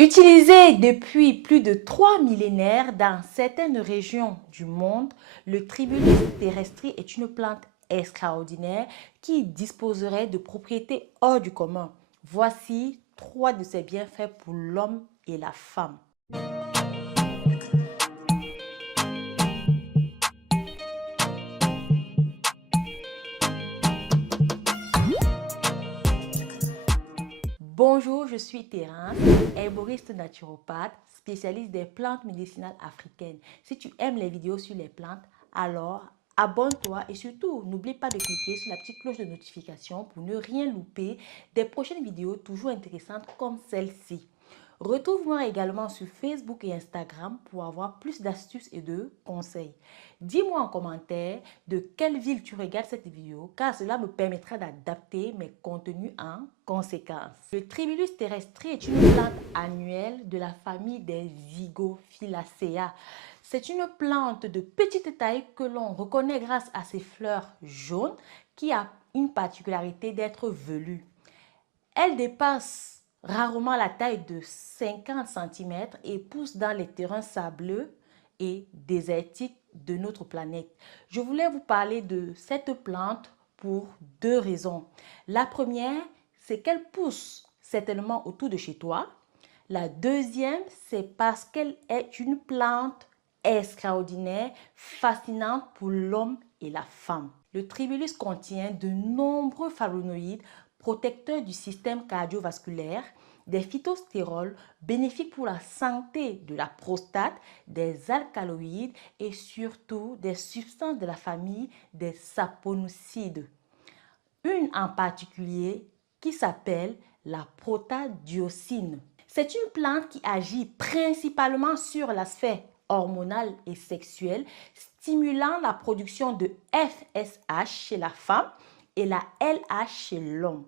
Utilisé depuis plus de 3 millénaires dans certaines régions du monde, le Tribulus terrestri est une plante extraordinaire qui disposerait de propriétés hors du commun. Voici 3 de ses bienfaits pour l'homme et la femme. Bonjour, je suis Terence, herboriste naturopathe, spécialiste des plantes médicinales africaines. Si tu aimes les vidéos sur les plantes, alors abonne-toi et surtout n'oublie pas de cliquer sur la petite cloche de notification pour ne rien louper des prochaines vidéos toujours intéressantes comme celle-ci. Retrouve-moi également sur Facebook et Instagram pour avoir plus d'astuces et de conseils. Dis-moi en commentaire de quelle ville tu regardes cette vidéo car cela me permettra d'adapter mes contenus en conséquence. Le Tribulus terrestri est une plante annuelle de la famille des Zygophyllaceae. C'est une plante de petite taille que l'on reconnaît grâce à ses fleurs jaunes qui a une particularité d'être velue. Elle dépasse rarement la taille de 50 cm et pousse dans les terrains sableux et désertiques de notre planète. Je voulais vous parler de cette plante pour 2 raisons. La première, c'est qu'elle pousse certainement autour de chez toi. La deuxième, c'est parce qu'elle est une plante extraordinaire, fascinante pour l'homme et la femme. Le Tribulus contient de nombreux flavonoïdes protecteurs du système cardiovasculaire, des phytostérols bénéfiques pour la santé de la prostate, des alcaloïdes et surtout des substances de la famille des saponicides. Une en particulier qui s'appelle la protadiosine. C'est une plante qui agit principalement sur l'aspect hormonal et sexuel, stimulant la production de FSH chez la femme et la LH chez l'homme.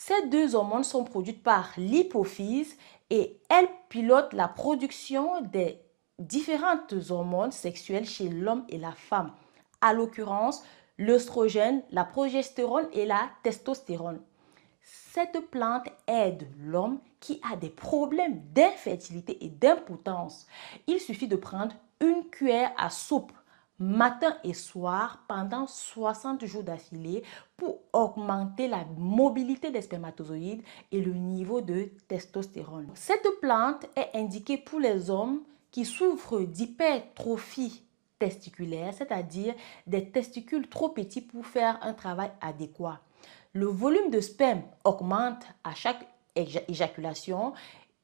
Ces 2 hormones sont produites par l'hypophyse et elles pilotent la production des différentes hormones sexuelles chez l'homme et la femme. À l'occurrence, l'œstrogène, la progestérone et la testostérone. Cette plante aide l'homme qui a des problèmes d'infertilité et d'impotence. Il suffit de prendre une cuillère à soupe matin et soir pendant 60 jours d'affilée pour augmenter la mobilité des spermatozoïdes et le niveau de testostérone. Cette plante est indiquée pour les hommes qui souffrent d'hypertrophie testiculaire, c'est-à-dire des testicules trop petits pour faire un travail adéquat. Le volume de sperme augmente à chaque éjaculation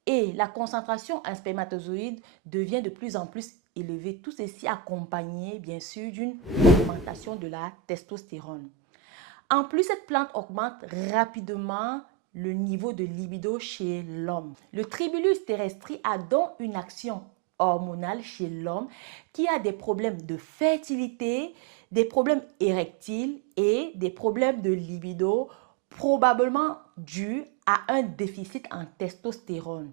et la concentration en spermatozoïdes devient de plus en plus élevée. Tout ceci accompagné bien sûr d'une augmentation de la testostérone. En plus, cette plante augmente rapidement le niveau de libido chez l'homme. Le Tribulus terrestri a donc une action hormonale chez l'homme qui a des problèmes de fertilité, des problèmes érectiles et des problèmes de libido probablement dus à un déficit en testostérone.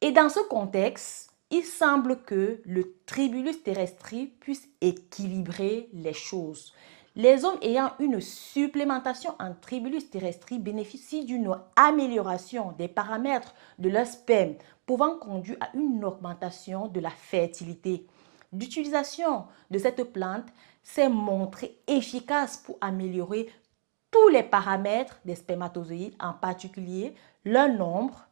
Et dans ce contexte, il semble que le Tribulus terrestri puisse équilibrer les choses. Les hommes ayant une supplémentation en Tribulus terrestri bénéficient d'une amélioration des paramètres de leur sperme, pouvant conduire à une augmentation de la fertilité. L'utilisation de cette plante s'est montrée efficace pour améliorer tous les paramètres des spermatozoïdes, en particulier leur nombre,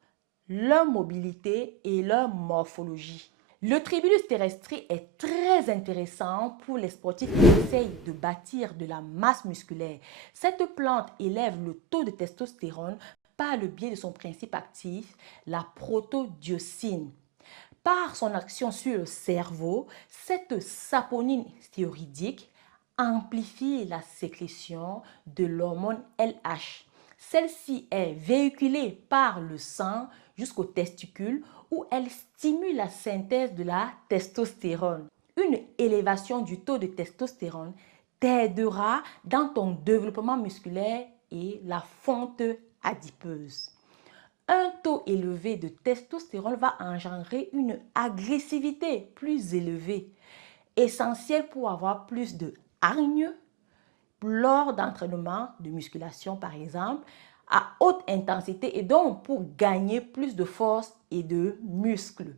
leur mobilité et leur morphologie. Le Tribulus terrestri est très intéressant pour les sportifs qui essayent de bâtir de la masse musculaire. Cette plante élève le taux de testostérone par le biais de son principe actif, la protodiosine. Par son action sur le cerveau, cette saponine stéroïdique amplifie la sécrétion de l'hormone LH. Celle-ci est véhiculée par le sang jusqu'aux testicules où elle stimule la synthèse de la testostérone. Une élévation du taux de testostérone t'aidera dans ton développement musculaire et la fonte adipeuse. Un taux élevé de testostérone va engendrer une agressivité plus élevée, essentielle pour avoir plus de hargne lors d'entraînements de musculation par exemple, à haute intensité et donc pour gagner plus de force et de muscles.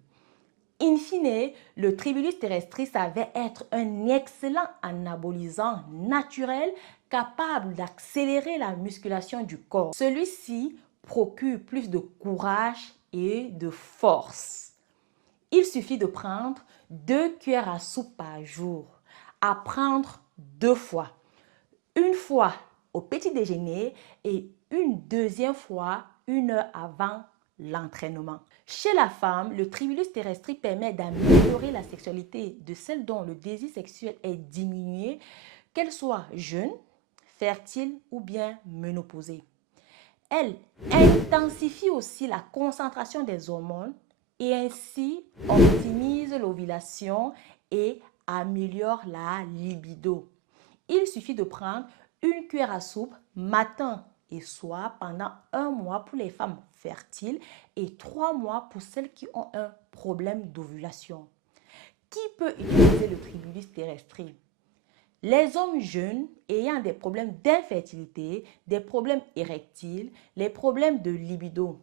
In fine, le Tribulus terrestris s'avère être un excellent anabolisant naturel capable d'accélérer la musculation du corps. Celui-ci procure plus de courage et de force. Il suffit de prendre 2 cuillères à soupe par jour, à prendre 2 fois. Une fois au petit déjeuner et une deuxième fois 1 heure avant l'entraînement. Chez la femme, le Tribulus terrestris permet d'améliorer la sexualité de celle dont le désir sexuel est diminué, qu'elle soit jeune, fertile ou bien ménopausée. Elle intensifie aussi la concentration des hormones et ainsi optimise l'ovulation et améliore la libido. Il suffit de prendre 1 cuillère à soupe matin et soir pendant 1 mois pour les femmes fertiles et 3 mois pour celles qui ont un problème d'ovulation. Qui peut utiliser le Tribulus terrestris? Les hommes jeunes ayant des problèmes d'infertilité, des problèmes érectiles, les problèmes de libido.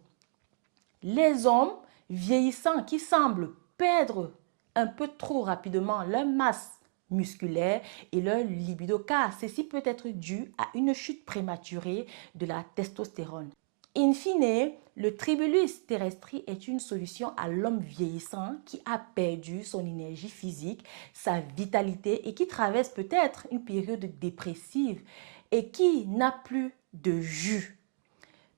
Les hommes vieillissants qui semblent perdre un peu trop rapidement leur masse musculaire et leur libido, car ceci peut être dû à une chute prématurée de la testostérone. In fine, le Tribulus terrestris est une solution à l'homme vieillissant qui a perdu son énergie physique, sa vitalité et qui traverse peut-être une période dépressive et qui n'a plus de jus.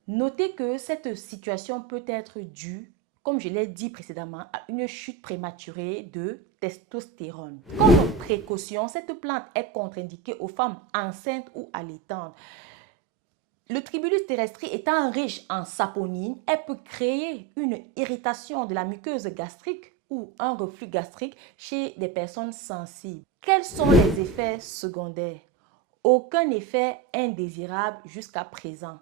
Notez que cette situation peut être due, comme je l'ai dit précédemment, à une chute prématurée de testostérone. Comme précaution, cette plante est contre-indiquée aux femmes enceintes ou allaitantes. Le Tribulus terrestris étant riche en saponine, elle peut créer une irritation de la muqueuse gastrique ou un reflux gastrique chez des personnes sensibles. Quels sont les effets secondaires? Aucun effet indésirable jusqu'à présent.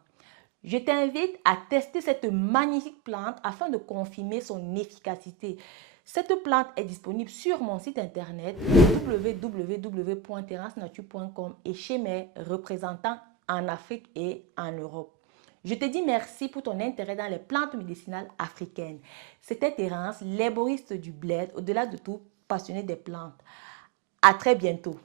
Je t'invite à tester cette magnifique plante afin de confirmer son efficacité. Cette plante est disponible sur mon site internet www.terrassenature.com et chez mes représentants en Afrique et en Europe. Je te dis merci pour ton intérêt dans les plantes médicinales africaines. C'était Terence, l'herboriste du bled, au-delà de tout, passionné des plantes. À très bientôt.